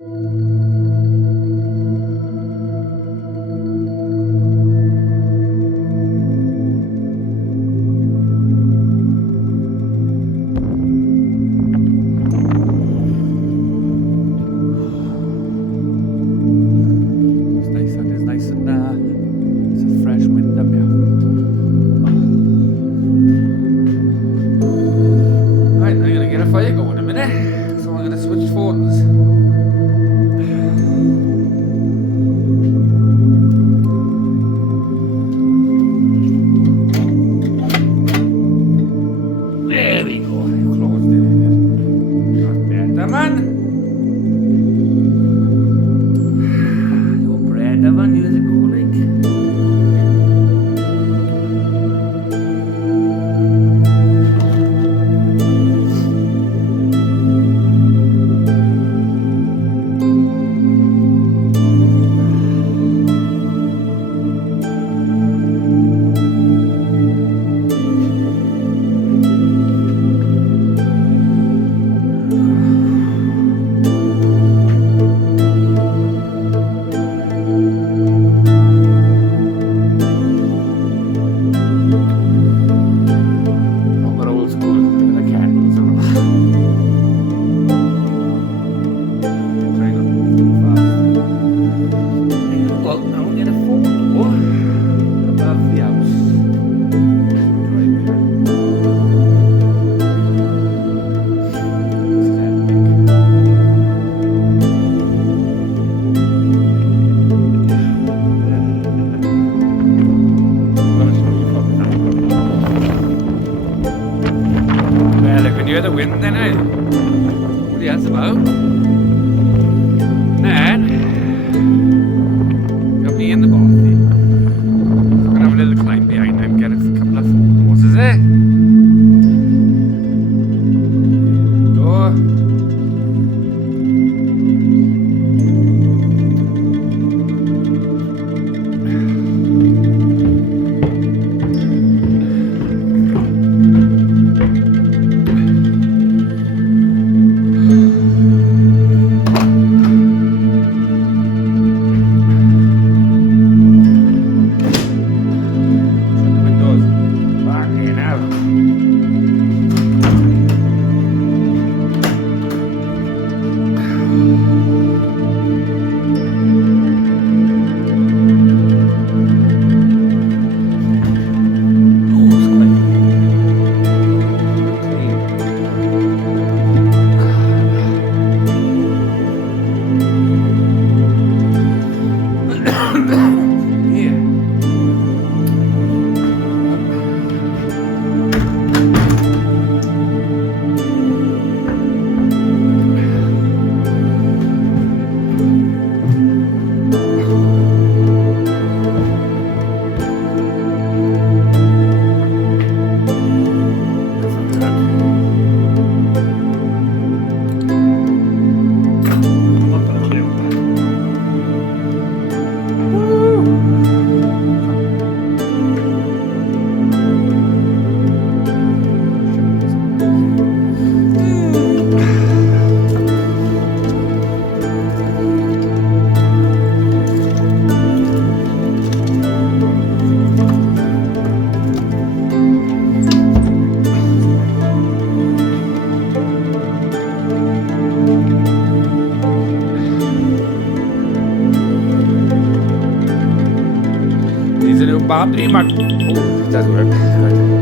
It's nice and it's a fresh wind up here. Right, I'm gonna get a fire going in a minute, so I'm gonna switch phones. There we go. Closed it. Not better, man. Your bread, man. How's it go, like? Proper old school with the candles and all. Try not to move too fast. I'm gonna go out now and get a photo above the house. Right there. This is epic. I'm gonna show you from now. Well, I can hear the wind then, eh? What that's about? Then, got me in the bothy. I'm gonna have a little climb behind and get a couple of photos, is it? There we go. Shut the windows. Fucking hell. Oh, it's quite clean. Yeah. These are your battery, man. Oh, that's good.